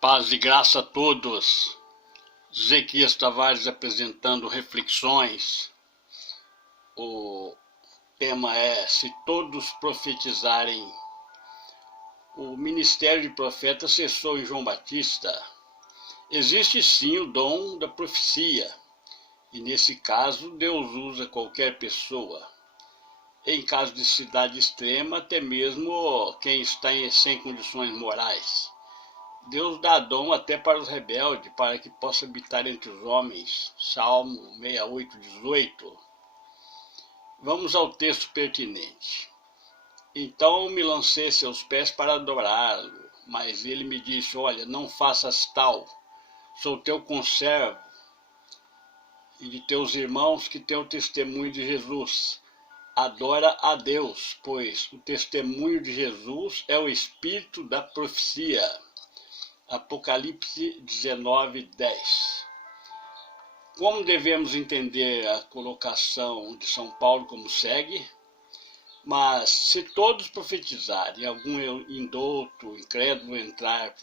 Paz e graça a todos. Zequias Tavares apresentando reflexões. O tema é: se todos profetizarem. O ministério de profeta cessou em João Batista. Existe sim o dom da profecia, e nesse caso Deus usa qualquer pessoa. Em caso de cidade extrema, até mesmo quem está sem condições morais. Deus dá dom até para os rebeldes, para que possa habitar entre os homens. Salmo 68:18. Vamos ao texto pertinente. Então me lancei a seus pés para adorá-lo, mas ele me disse: olha, não faças tal, sou teu conservo e de teus irmãos que têm o testemunho de Jesus. Adora a Deus, pois o testemunho de Jesus é o espírito da profecia. Apocalipse 19:10. Como devemos entender a colocação de São Paulo como segue? Mas se todos profetizarem, algum indouto, incrédulo entrar,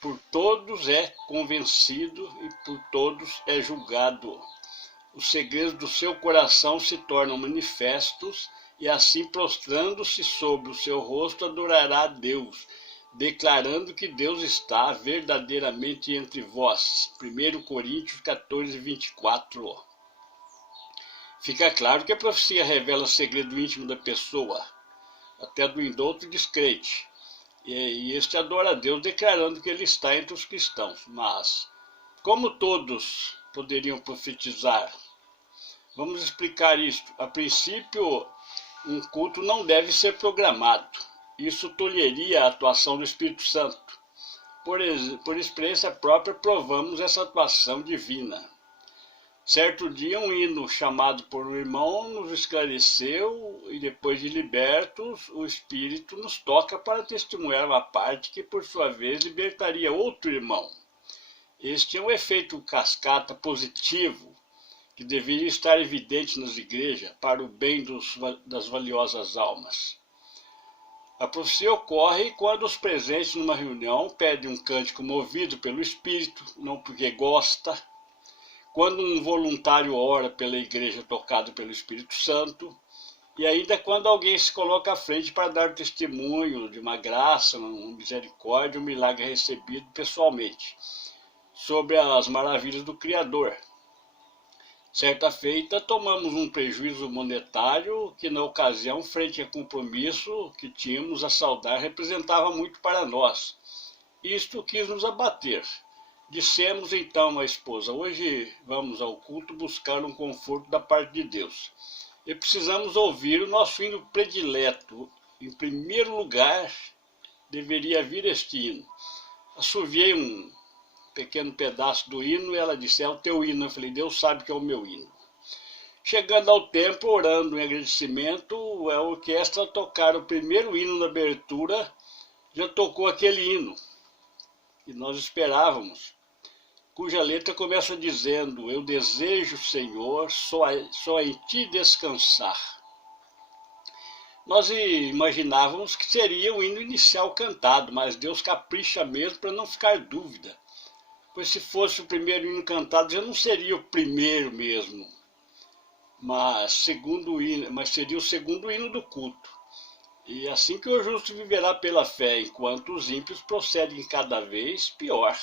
por todos é convencido e por todos é julgado. Os segredos do seu coração se tornam manifestos, e assim, prostrando-se sobre o seu rosto, adorará a Deus, declarando que Deus está verdadeiramente entre vós. 1 Coríntios 14:24. Fica claro que a profecia revela o segredo íntimo da pessoa, até do indouto descrente, e este adora a Deus declarando que ele está entre os cristãos. Mas, como todos poderiam profetizar? Vamos explicar isto. A princípio, um culto não deve ser programado. Isso tolheria a atuação do Espírito Santo. Por experiência própria, provamos essa atuação divina. Certo dia, um hino chamado por um irmão nos esclareceu, e depois de libertos, o Espírito nos toca para testemunhar uma parte que, por sua vez, libertaria outro irmão. Este é um efeito cascata positivo, que deveria estar evidente nas igrejas para o bem das valiosas almas. A profecia ocorre quando os presentes numa reunião pedem um cântico movido pelo Espírito, não porque gosta, quando um voluntário ora pela igreja tocado pelo Espírito Santo, e ainda quando alguém se coloca à frente para dar testemunho de uma graça, uma misericórdia, um milagre recebido pessoalmente, sobre as maravilhas do Criador. Certa feita, tomamos um prejuízo monetário que, na ocasião, frente ao compromisso que tínhamos a saldar, representava muito para nós. Isto quis nos abater. Dissemos então à esposa: hoje vamos ao culto buscar um conforto da parte de Deus. E precisamos ouvir o nosso hino predileto. Em primeiro lugar, deveria vir este hino. Assoviei um pequeno pedaço do hino, e ela disse: é o teu hino. Eu falei: Deus sabe que é o meu hino. Chegando ao templo, orando em agradecimento, a orquestra tocar o primeiro hino na abertura, já tocou aquele hino que nós esperávamos, cuja letra começa dizendo: eu desejo, Senhor, só em ti descansar. Nós imaginávamos que seria o hino inicial cantado, mas Deus capricha mesmo para não ficar dúvida. Pois se fosse o primeiro hino cantado, já não seria o primeiro mesmo, mas seria o segundo hino do culto. E assim que o justo viverá pela fé, enquanto os ímpios procedem cada vez pior.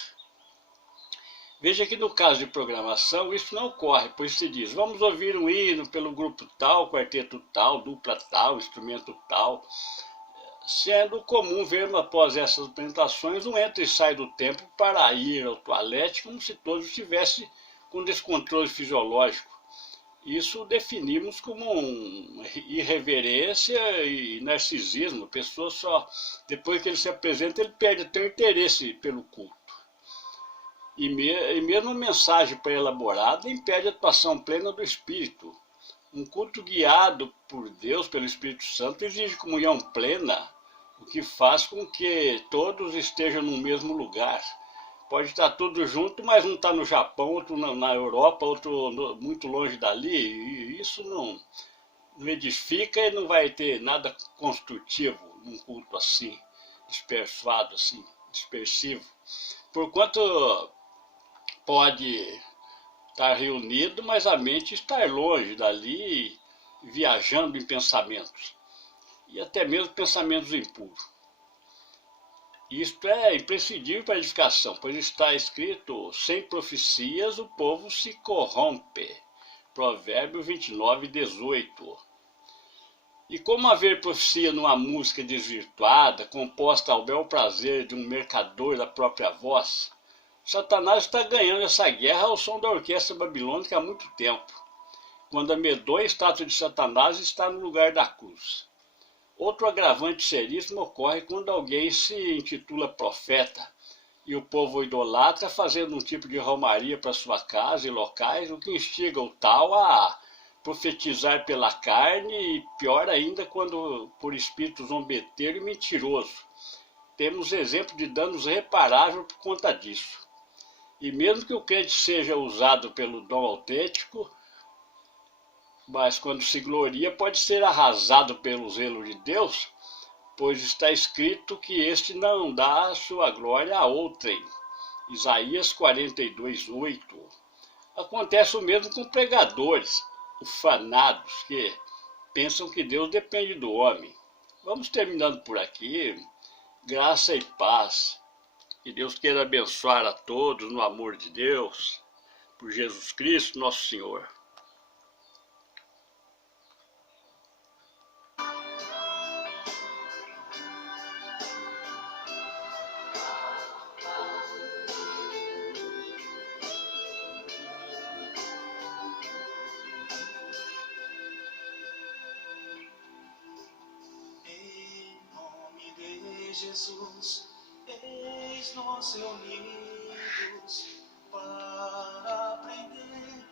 Veja que no caso de programação isso não ocorre, pois se diz: vamos ouvir um hino pelo grupo tal, quarteto tal, dupla tal, instrumento tal, sendo comum vermos após essas apresentações um entra e sai do templo para ir ao toalete, como se todos estivessem com descontrole fisiológico. Isso definimos como irreverência e narcisismo. A pessoa só, depois que ele se apresenta, ele perde até o interesse pelo culto. E mesmo a mensagem pré-elaborada impede a atuação plena do Espírito. Um culto guiado por Deus, pelo Espírito Santo, exige comunhão plena, o que faz com que todos estejam no mesmo lugar. Pode estar tudo junto, mas um está no Japão, outro na Europa, outro muito longe dali, e isso não edifica e não vai ter nada construtivo num culto assim, dispersado assim. dispersivo, porquanto pode estar reunido, mas a mente estar longe dali, viajando em pensamentos, e até mesmo pensamentos impuros. Isto é imprescindível para a edificação, pois está escrito: sem profecias o povo se corrompe. Provérbio 29:18. E como haver profecia numa música desvirtuada, composta ao bel prazer de um mercador da própria voz, Satanás está ganhando essa guerra ao som da orquestra babilônica há muito tempo, quando a medonha estátua de Satanás está no lugar da cruz. Outro agravante seríssimo ocorre quando alguém se intitula profeta e o povo o idolatra, fazendo um tipo de romaria para sua casa e locais, o que instiga o tal a profetizar pela carne e, pior ainda, quando por espírito zombeteiro e mentiroso. Temos exemplo de danos irreparáveis por conta disso. E mesmo que o crente seja usado pelo dom autêntico, mas quando se gloria pode ser arrasado pelo zelo de Deus, pois está escrito que este não dá a sua glória a outrem. Isaías 42:8. Acontece o mesmo com pregadores ufanados que pensam que Deus depende do homem. Vamos terminando por aqui. Graça e paz. Que Deus queira abençoar a todos no amor de Deus, por Jesus Cristo, nosso Senhor. Jesus, eis-nos reunidos para aprender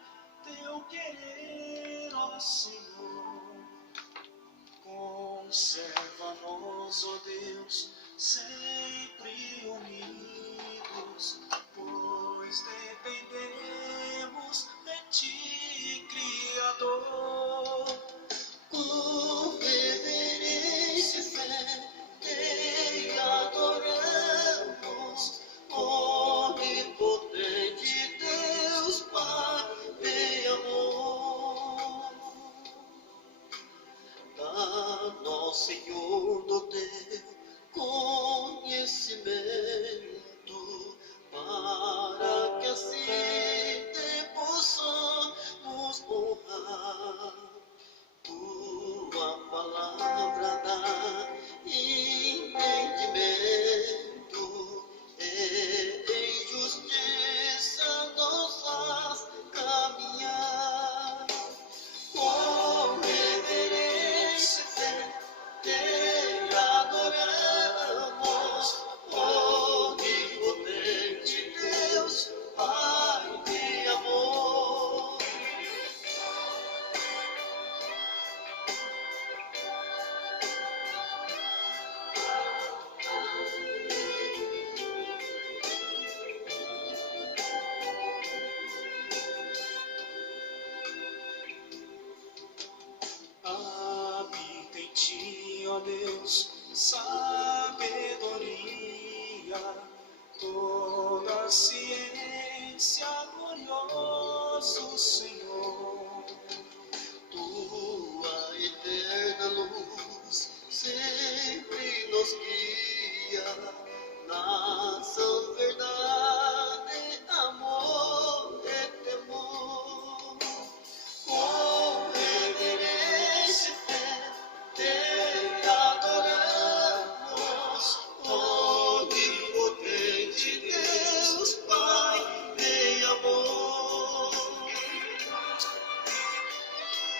teu querer, ó Senhor. Conserva-nos, ó Deus, sempre unidos, pois dependemos de ti, Criador. Com reverência e fé te adoramos, onipotente Deus, Pai de amor. Dá-nos, Senhor, do teu conhecimento, para que assim te possamos honrar. Tua palavra dá entendimento, e em justiça nos faz caminhar. Com reverência e fé te adoramos, onipotente Deus, Pai de amor. Habita em ti, ó Deus, sabedoria, toda ciência